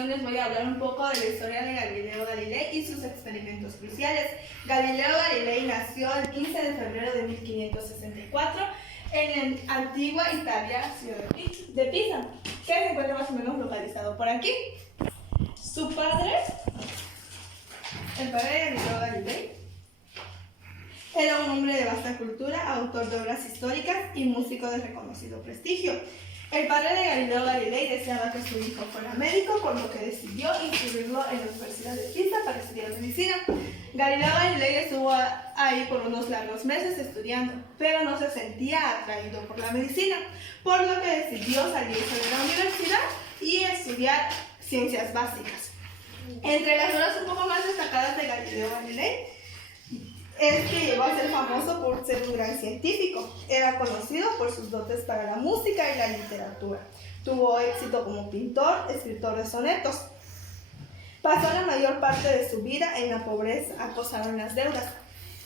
continuación les voy a hablar un poco de la historia de Galileo Galilei y sus experimentos cruciales. Galileo Galilei nació el 15 de febrero de 1564 en la antigua Italia, ciudad de Pisa, que se encuentra más o menos localizado por aquí. Su padre, el padre de Galileo Galilei, era un hombre de vasta cultura, autor de obras históricas y músico de reconocido prestigio. El padre de Galileo Galilei deseaba que su hijo fuera médico, por lo que decidió inscribirlo en la Universidad de Pisa para estudiar medicina. Galileo Galilei estuvo ahí por unos largos meses estudiando, pero no se sentía atraído por la medicina, por lo que decidió salirse de la universidad y estudiar ciencias básicas. Entre las obras un poco más destacadas de Galileo Galilei es que llegó a ser famoso por ser un gran científico. Era conocido por sus dotes para la música y la literatura. Tuvo éxito como pintor, escritor de sonetos. Pasó la mayor parte de su vida en la pobreza, acosado en las deudas.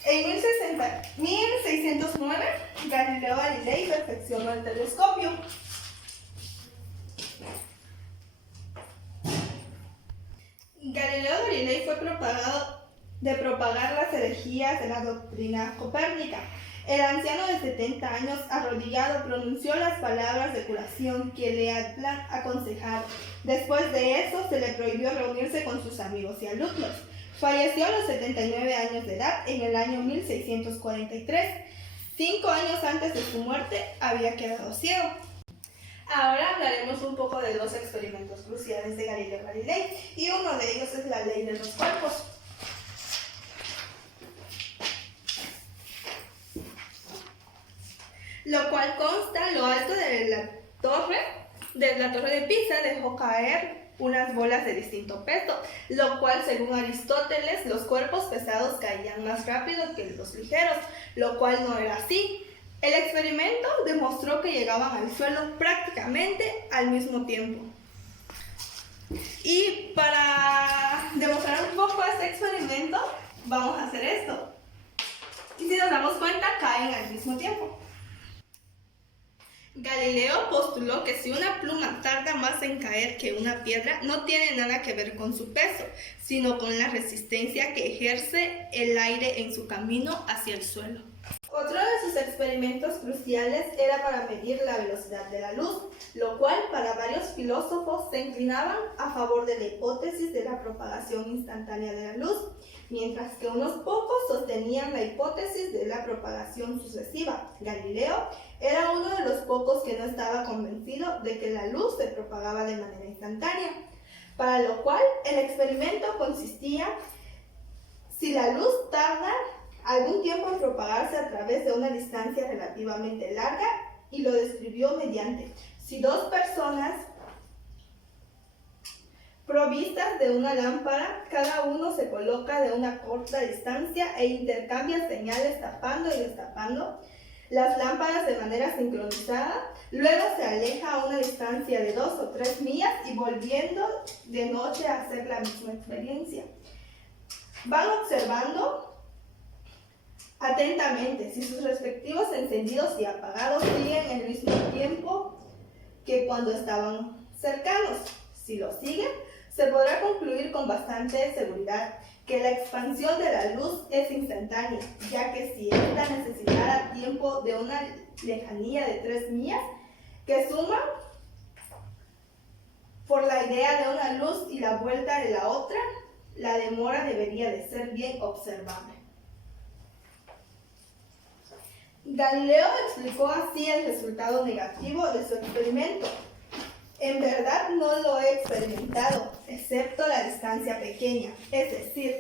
En 1609, Galileo Galilei perfeccionó el telescopio. Galileo Galilei fue de propagar las herejías de la doctrina copérnica. El anciano de 70 años, arrodillado, pronunció las palabras de curación que le habían aconsejado. Después de eso, se le prohibió reunirse con sus amigos y alumnos. Falleció a los 79 años de edad en el año 1643. 5 años antes de su muerte, había quedado ciego. Ahora hablaremos un poco de dos experimentos cruciales de Galileo Galilei, y uno de ellos es la ley de los cuerpos. Lo cual consta lo alto de la torre de Pisa dejó caer unas bolas de distinto peso, lo cual, según Aristóteles, los cuerpos pesados caían más rápido que los ligeros, lo cual no era así. El experimento demostró que llegaban al suelo prácticamente al mismo tiempo. Y para demostrar un poco este experimento, vamos a hacer esto. Y si nos damos cuenta, caen al mismo tiempo. Galileo postuló que si una pluma tarda más en caer que una piedra, no tiene nada que ver con su peso, sino con la resistencia que ejerce el aire en su camino hacia el suelo. Otro de sus experimentos cruciales era para medir la velocidad de la luz, lo cual para varios filósofos se inclinaban a favor de la hipótesis de la propagación instantánea de la luz, mientras que unos pocos sostenían la hipótesis de la propagación sucesiva. Galileo era uno de los pocos que no estaba convencido de que la luz se propagaba de manera instantánea, para lo cual el experimento consistía: si la luz tarda algún tiempo en propagarse a través de una distancia relativamente larga, y lo describió mediante: si dos personas provistas de una lámpara, cada uno se coloca de una corta distancia e intercambia señales tapando y destapando las lámparas de manera sincronizada, luego se aleja a una distancia de 2 o 3 millas y volviendo de noche a hacer la misma experiencia. Van observando atentamente si sus respectivos encendidos y apagados siguen el mismo tiempo que cuando estaban cercanos. Si lo siguen, se podrá concluir con bastante seguridad que la expansión de la luz es instantánea, ya que si ésta necesitara tiempo de una lejanía de 3 millas, que suman por la idea de una luz y la vuelta de la otra, la demora debería de ser bien observable. Galileo explicó así el resultado negativo de su experimento: en verdad no lo he experimentado, excepto la distancia pequeña, es decir,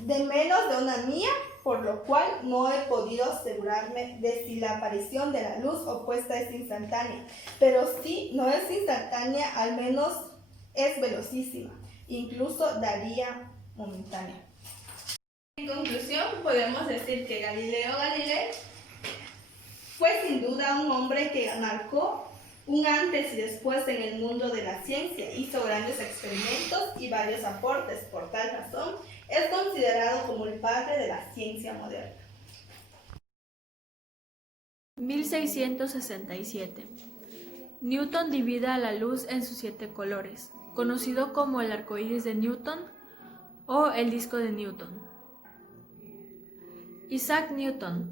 de menos de 1 milla, por lo cual no he podido asegurarme de si la aparición de la luz opuesta es instantánea, pero si no es instantánea, al menos es velocísima, incluso daría momentánea. En conclusión, podemos decir que Galileo Galilei fue sin duda un hombre que marcó un antes y después en el mundo de la ciencia, hizo grandes experimentos y varios aportes. Por tal razón, es considerado como el padre de la ciencia moderna. 1667. Newton divide a la luz en sus 7 colores. conocido como el arco iris de Newton o el disco de Newton. Isaac Newton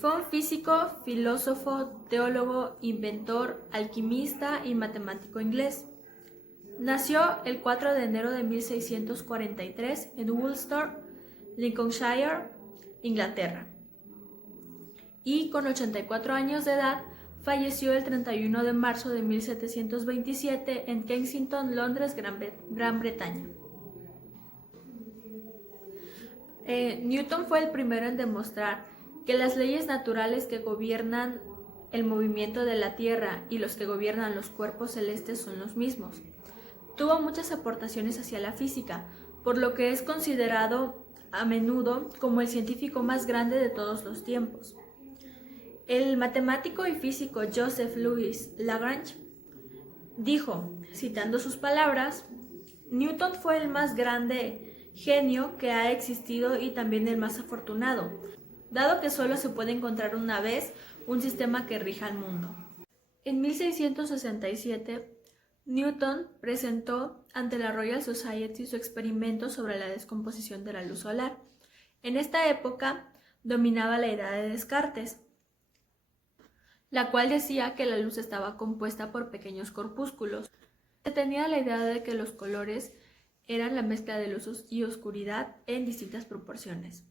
fue un físico, filósofo, teólogo, inventor, alquimista y matemático inglés. Nació el 4 de enero de 1643 en Woolsthorpe, Lincolnshire, Inglaterra. Y con 84 años de edad falleció el 31 de marzo de 1727 en Kensington, Londres, Gran Bretaña. Newton fue el primero en demostrar que las leyes naturales que gobiernan el movimiento de la Tierra y los que gobiernan los cuerpos celestes son los mismos. Tuvo muchas aportaciones hacia la física, por lo que es considerado a menudo como el científico más grande de todos los tiempos. El matemático y físico Joseph Louis Lagrange dijo, citando sus palabras, Newton fue el más grande genio que ha existido y también el más afortunado, dado que solo se puede encontrar una vez un sistema que rija el mundo. En 1667, Newton presentó ante la Royal Society su experimento sobre la descomposición de la luz solar. En esta época dominaba la idea de Descartes, la cual decía que la luz estaba compuesta por pequeños corpúsculos. Se tenía la idea de que los colores eran la mezcla de luz y oscuridad en distintas proporciones.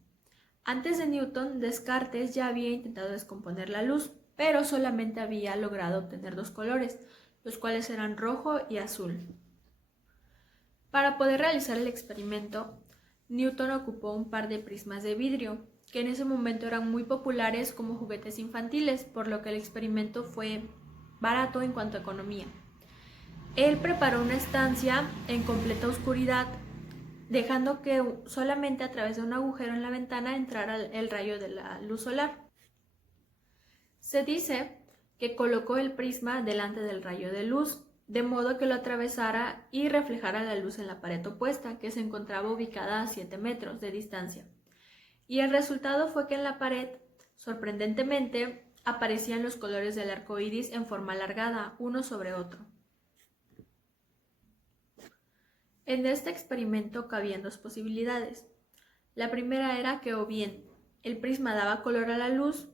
Antes de Newton, Descartes ya había intentado descomponer la luz, pero solamente había logrado obtener dos colores, los cuales eran rojo y azul. Para poder realizar el experimento, Newton ocupó un par de prismas de vidrio, que en ese momento eran muy populares como juguetes infantiles, por lo que el experimento fue barato en cuanto a economía. Él preparó una estancia en completa oscuridad, dejando que solamente a través de un agujero en la ventana entrara el rayo de la luz solar. Se dice que colocó el prisma delante del rayo de luz, de modo que lo atravesara y reflejara la luz en la pared opuesta, que se encontraba ubicada a 7 metros de distancia. Y el resultado fue que en la pared, sorprendentemente, aparecían los colores del arco iris en forma alargada, uno sobre otro. En este experimento cabían dos posibilidades. La primera era que o bien el prisma daba color a la luz,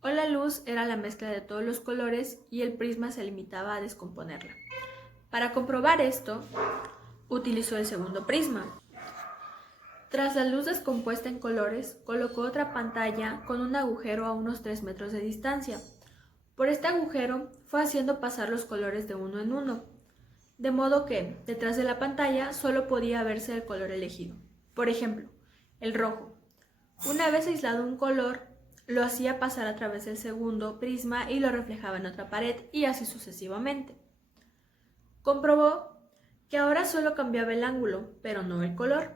o la luz era la mezcla de todos los colores y el prisma se limitaba a descomponerla. Para comprobar esto, utilizó el segundo prisma. Tras la luz descompuesta en colores, colocó otra pantalla con un agujero a unos 3 metros de distancia. Por este agujero fue haciendo pasar los colores de uno en uno, de modo que, detrás de la pantalla, solo podía verse el color elegido. Por ejemplo, el rojo. Una vez aislado un color, lo hacía pasar a través del segundo prisma y lo reflejaba en otra pared, y así sucesivamente. Comprobó que ahora solo cambiaba el ángulo, pero no el color.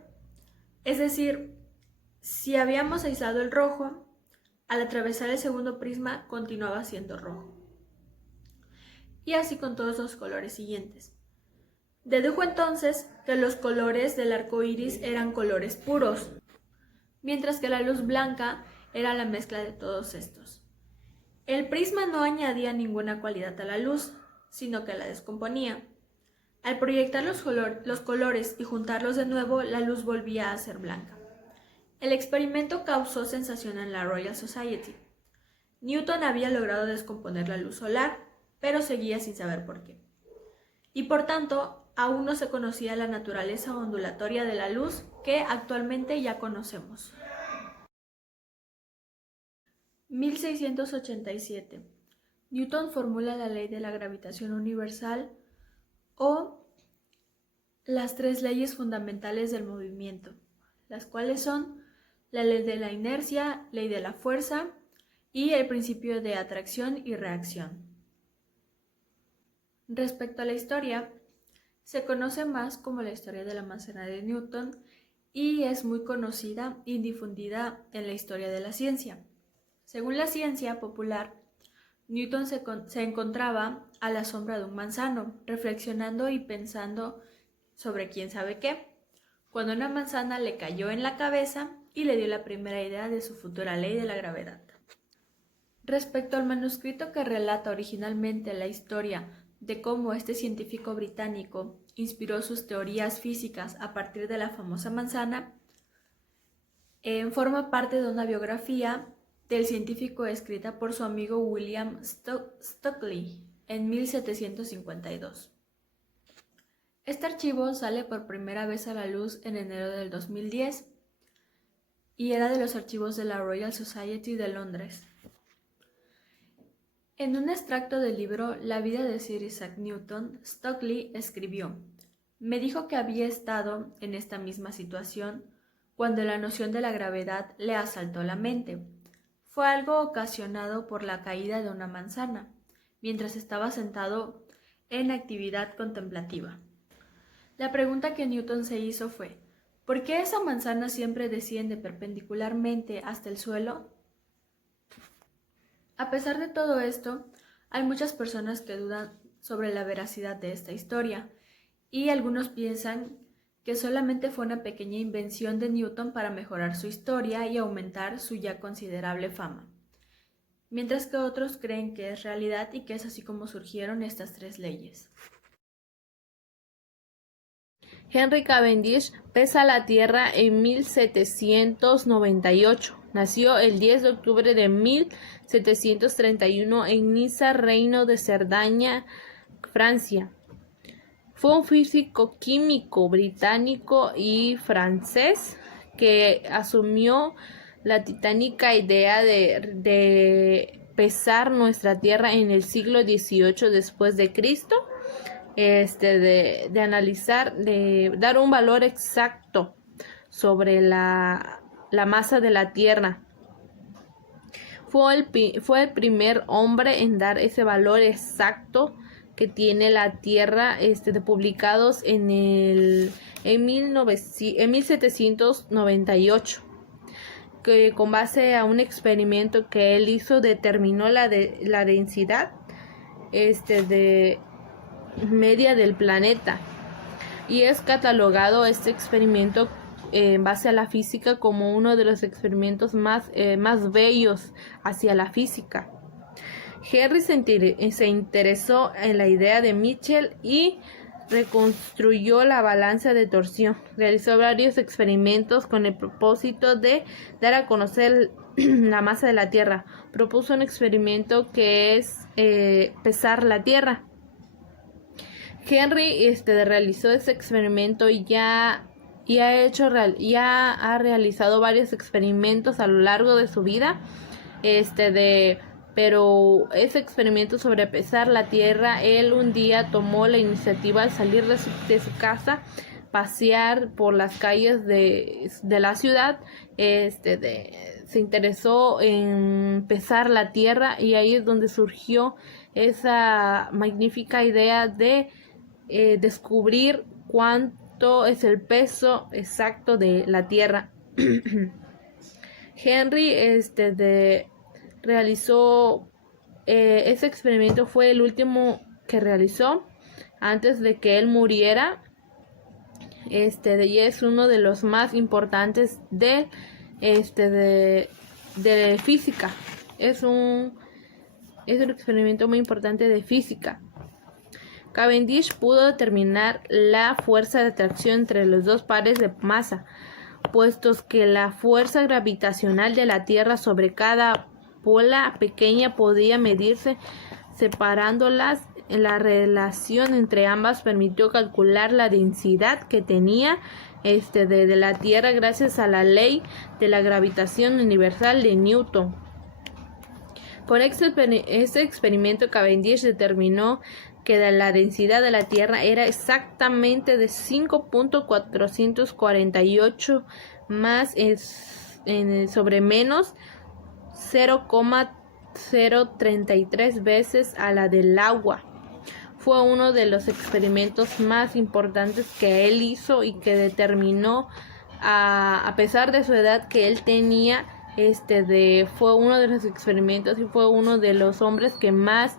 Es decir, si habíamos aislado el rojo, al atravesar el segundo prisma continuaba siendo rojo. Y así con todos los colores siguientes. Dedujo entonces que los colores del arco iris eran colores puros, mientras que la luz blanca era la mezcla de todos estos. El prisma no añadía ninguna cualidad a la luz, sino que la descomponía. Al proyectar los colores y juntarlos de nuevo, la luz volvía a ser blanca. El experimento causó sensación en la Royal Society. Newton había logrado descomponer la luz solar, pero seguía sin saber por qué. Y por tanto, aún no se conocía la naturaleza ondulatoria de la luz que actualmente ya conocemos. 1687. Newton formula la ley de la gravitación universal o las tres leyes fundamentales del movimiento, las cuales son la ley de la inercia, ley de la fuerza y el principio de atracción y reacción. Respecto a la historia, se conoce más como la historia de la manzana de Newton y es muy conocida y difundida en la historia de la ciencia. Según la ciencia popular, Newton se encontraba a la sombra de un manzano, reflexionando y pensando sobre quién sabe qué, cuando una manzana le cayó en la cabeza y le dio la primera idea de su futura ley de la gravedad. Respecto al manuscrito que relata originalmente la historia de cómo este científico británico inspiró sus teorías físicas a partir de la famosa manzana, forma parte de una biografía del científico escrita por su amigo William Stockley en 1752. Este archivo sale por primera vez a la luz en enero del 2010 y era de los archivos de la Royal Society de Londres. En un extracto del libro La vida de Sir Isaac Newton, Stockley escribió: «Me dijo que había estado en esta misma situación cuando la noción de la gravedad le asaltó la mente. Fue algo ocasionado por la caída de una manzana, mientras estaba sentado en actividad contemplativa». La pregunta que Newton se hizo fue: ¿por qué esa manzana siempre desciende perpendicularmente hasta el suelo? A pesar de todo esto, hay muchas personas que dudan sobre la veracidad de esta historia, y algunos piensan que solamente fue una pequeña invención de Newton para mejorar su historia y aumentar su ya considerable fama, mientras que otros creen que es realidad y que es así como surgieron estas tres leyes. Henry Cavendish pesa la Tierra en 1798. Nació el 10 de octubre de 1731 en Niza, Reino de Cerdaña, Francia. Fue un físico químico británico y francés que asumió la titánica idea de pesar nuestra Tierra en el siglo XVIII después de Cristo. De analizar, de dar un valor exacto sobre la masa de la Tierra. Fue el primer hombre en dar ese valor exacto que tiene la Tierra, publicados en 1798, que con base a un experimento que él hizo determinó la densidad de media del planeta, y es catalogado este experimento en base a la física como uno de los experimentos más bellos hacia la física. Henry se interesó en la idea de Michel y reconstruyó la balanza de torsión. Realizó varios experimentos con el propósito de dar a conocer la masa de la Tierra. Propuso un experimento que es pesar la Tierra. Henry realizó ese experimento y ya ha realizado varios experimentos a lo largo de su vida, pero ese experimento sobre pesar la Tierra, él un día tomó la iniciativa al salir de su casa, pasear por las calles de la ciudad, se interesó en pesar la Tierra, y ahí es donde surgió esa magnífica idea de descubrir cuánto es el peso exacto de la Tierra. Henry realizó ese experimento, fue el último que realizó antes de que él muriera, y es uno de los más importantes de física. Es un experimento muy importante de física. Cavendish pudo determinar la fuerza de atracción entre los dos pares de masa, puesto que la fuerza gravitacional de la Tierra sobre cada bola pequeña podía medirse separándolas. La relación entre ambas permitió calcular la densidad que tenía de la Tierra gracias a la ley de la gravitación universal de Newton. Con este experimento, Cavendish determinó que la densidad de la Tierra era exactamente de 5.448 más sobre menos 0,033 veces a la del agua. Fue uno de los experimentos más importantes que él hizo y que determinó, a pesar de su edad que él tenía, fue uno de los experimentos y fue uno de los hombres que más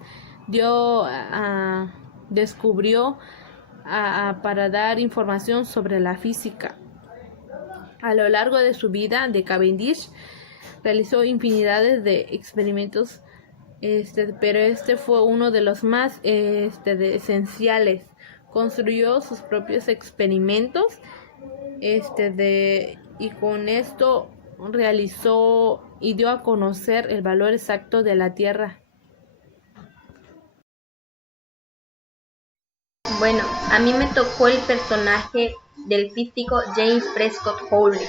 descubrió para dar información sobre la física. A lo largo de su vida, de Cavendish realizó infinidades de experimentos, pero fue uno de los más esenciales. construyó sus propios experimentos y con esto realizó y dio a conocer el valor exacto de la Tierra. Bueno, a mí me tocó el personaje del físico James Prescott Howley,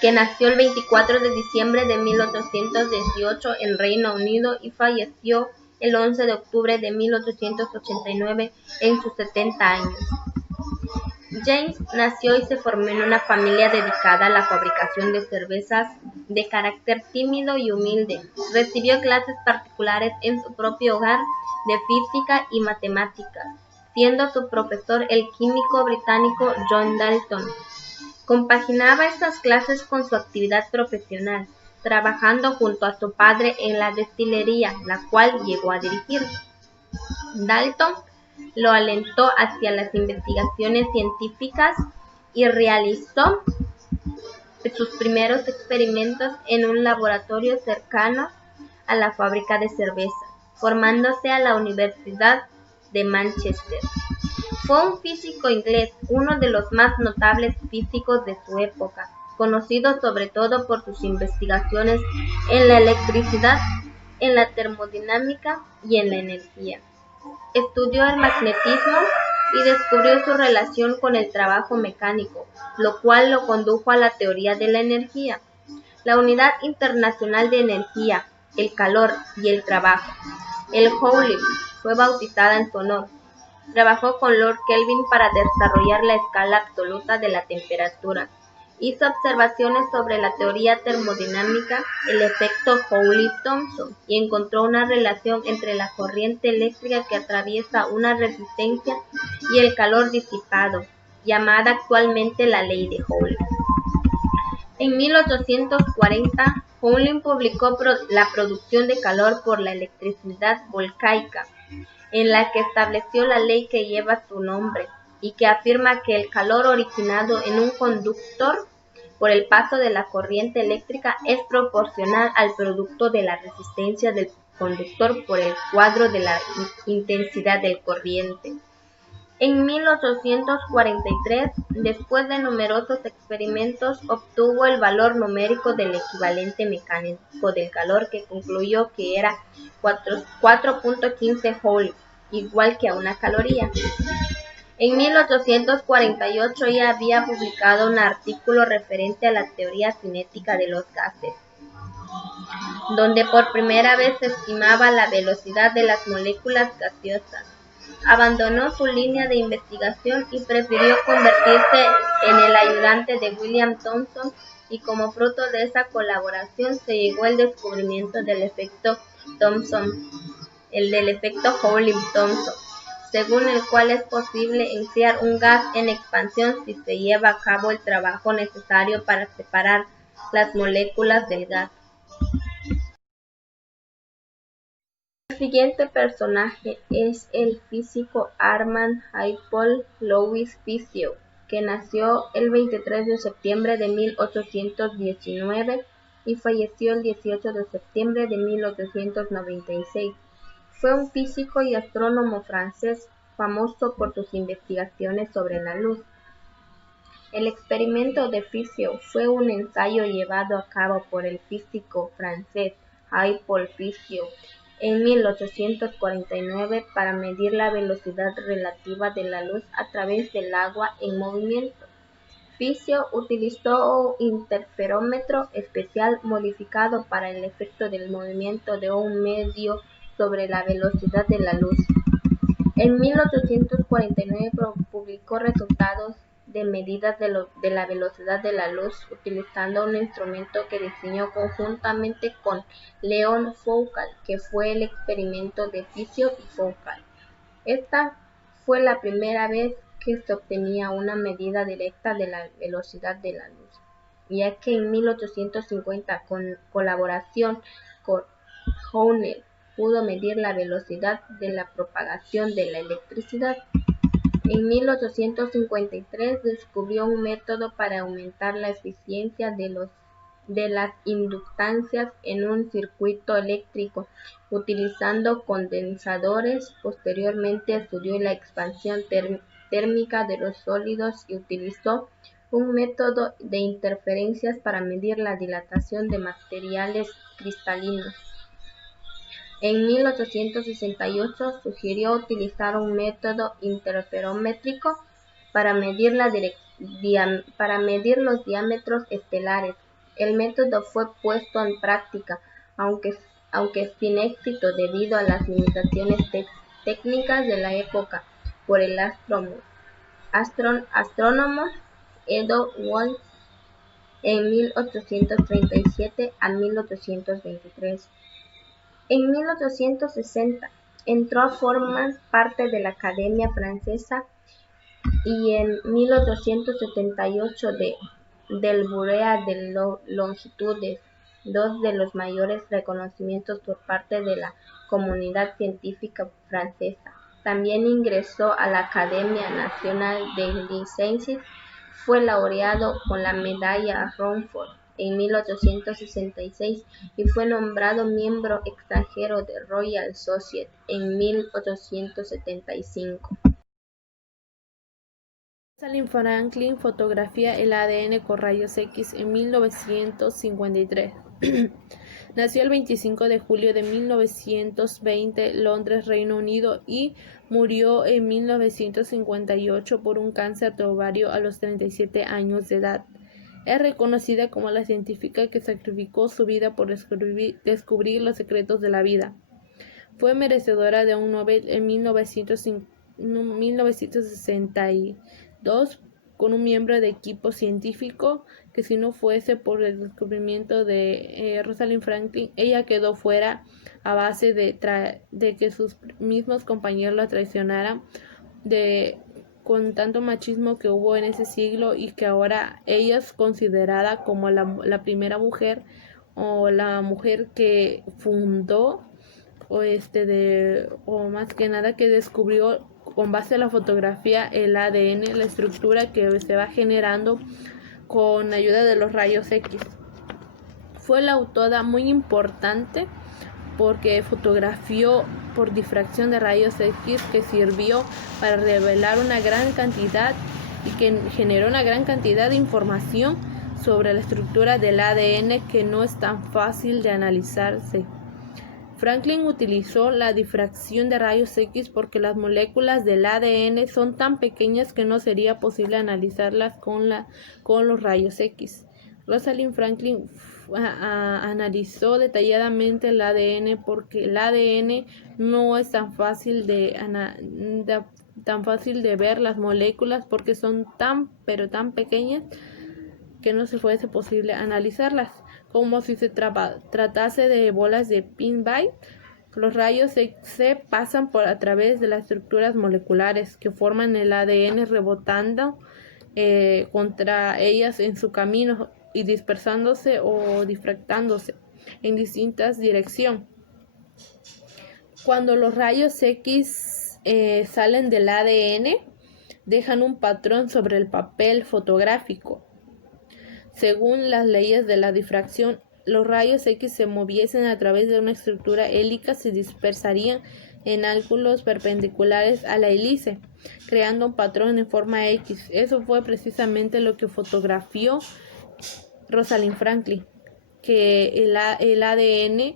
que nació el 24 de diciembre de 1818 en Reino Unido y falleció el 11 de octubre de 1889 en sus 70 años. James nació y se formó en una familia dedicada a la fabricación de cervezas de carácter tímido y humilde. Recibió clases particulares en su propio hogar de física y matemáticas, siendo su profesor el químico británico John Dalton. Compaginaba estas clases con su actividad profesional, trabajando junto a su padre en la destilería, la cual llegó a dirigir. Dalton lo alentó hacia las investigaciones científicas y realizó sus primeros experimentos en un laboratorio cercano a la fábrica de cerveza, formándose a la Universidad de Manchester. Fue un físico inglés, uno de los más notables físicos de su época, conocido sobre todo por sus investigaciones en la electricidad, en la termodinámica y en la energía. Estudió el magnetismo y descubrió su relación con el trabajo mecánico, lo cual lo condujo a la teoría de la energía. La Unidad Internacional de Energía, el Calor y el Trabajo, el Joule, fue bautizada en su honor. Trabajó con Lord Kelvin para desarrollar la escala absoluta de la temperatura. Hizo observaciones sobre la teoría termodinámica, el efecto Joule-Thomson, y encontró una relación entre la corriente eléctrica que atraviesa una resistencia y el calor disipado, llamada actualmente la ley de Joule. En 1840, Joule publicó la producción de calor por la electricidad volcaica, en la que estableció la ley que lleva su nombre y que afirma que el calor originado en un conductor por el paso de la corriente eléctrica es proporcional al producto de la resistencia del conductor por el cuadro de la intensidad del corriente. En 1843, después de numerosos experimentos, obtuvo el valor numérico del equivalente mecánico del calor, que concluyó que era 4.15 joules, igual que a una caloría. En 1848 ya había publicado un artículo referente a la teoría cinética de los gases, donde por primera vez se estimaba la velocidad de las moléculas gaseosas. Abandonó su línea de investigación y prefirió convertirse en el ayudante de William Thomson, y como fruto de esa colaboración se llegó al descubrimiento del efecto Thomson, el del efecto Joule-Thomson, según el cual es posible enfriar un gas en expansión si se lleva a cabo el trabajo necesario para separar las moléculas del gas. El siguiente personaje es el físico Armand Hippolyte Louis Fizeau, que nació el 23 de septiembre de 1819 y falleció el 18 de septiembre de 1896. Fue un físico y astrónomo francés famoso por sus investigaciones sobre la luz. El experimento de Fizeau fue un ensayo llevado a cabo por el físico francés Hippolyte Fizeau en 1849 para medir la velocidad relativa de la luz a través del agua en movimiento. Fizeau utilizó un interferómetro especial modificado para el efecto del movimiento de un medio sobre la velocidad de la luz. En 1849 publicó resultados de medidas de la velocidad de la luz utilizando un instrumento que diseñó conjuntamente con Léon Foucault, que fue el experimento de Fizeau y Foucault. Esta fue la primera vez que se obtenía una medida directa de la velocidad de la luz, ya que en 1850, con colaboración con Joule, pudo medir la velocidad de la propagación de la electricidad. En 1853 descubrió un método para aumentar la eficiencia de las inductancias en un circuito eléctrico utilizando condensadores. Posteriormente estudió la expansión térmica de los sólidos y utilizó un método de interferencias para medir la dilatación de materiales cristalinos. En 1868 sugirió utilizar un método interferométrico para medir los diámetros estelares. El método fue puesto en práctica, aunque sin éxito debido a las limitaciones técnicas de la época, por el astrónomo Edward Wolf en 1837 a 1823. En 1860 entró a formar parte de la Academia Francesa y en 1878 del Bureau de Longitudes, dos de los mayores reconocimientos por parte de la comunidad científica francesa. También ingresó a la Academia Nacional des Sciences. Fue laureado con la medalla Rumford en 1866 y fue nombrado miembro extranjero de Royal Society en 1875. Rosalind Franklin fotografía el ADN con rayos X en 1953. Nació el 25 de julio de 1920, Londres, Reino Unido, y murió en 1958 por un cáncer de ovario a los 37 años de edad. Es reconocida como la científica que sacrificó su vida por descubrir los secretos de la vida. Fue merecedora de un Nobel en 1962 con un miembro de equipo científico que, si no fuese por el descubrimiento de Rosalind Franklin, ella quedó fuera a base de que sus mismos compañeros la traicionaran, con tanto machismo que hubo en ese siglo, y que ahora ella es considerada como la primera mujer, o la mujer que fundó o más que nada que descubrió con base a la fotografía el ADN, la estructura que se va generando con ayuda de los rayos X. Fue la autora muy importante porque fotografió por difracción de rayos X, que sirvió para revelar una gran cantidad y que generó una gran cantidad de información sobre la estructura del ADN que no es tan fácil de analizarse. Franklin utilizó la difracción de rayos X porque las moléculas del ADN son tan pequeñas que no sería posible analizarlas con los rayos X. Rosalind Franklin analizó detalladamente el ADN porque el ADN no es tan fácil de ver las moléculas, porque son tan pequeñas que no se fuese posible analizarlas. Como si se tratase de bolas de pinball, los rayos X pasan a través de las estructuras moleculares que forman el ADN, rebotando contra ellas en su camino y dispersándose o difractándose en distintas direcciones. Cuando los rayos X salen del ADN, dejan un patrón sobre el papel fotográfico. Según las leyes de la difracción, los rayos X se moviesen a través de una estructura hélica, se dispersarían en ángulos perpendiculares a la hélice, creando un patrón en forma X. Eso fue precisamente lo que fotografió Rosalind Franklin, que el ADN,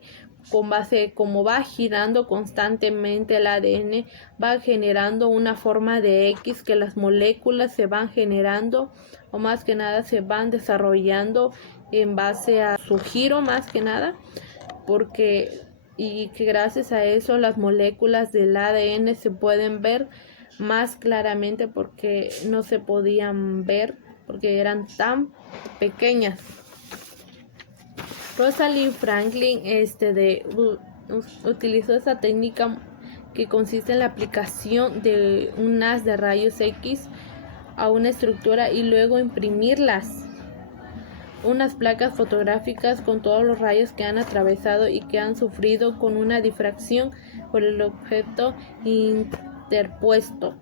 como va girando constantemente el ADN, va generando una forma de X, que las moléculas se van generando, o más que nada se van desarrollando en base a su giro, más que nada, y que gracias a eso las moléculas del ADN se pueden ver más claramente, porque no se podían ver porque eran tan pequeñas. Rosalind Franklin utilizó esa técnica que consiste en la aplicación de un haz de rayos X a una estructura y luego imprimirlas, unas placas fotográficas con todos los rayos que han atravesado y que han sufrido con una difracción por el objeto interpuesto.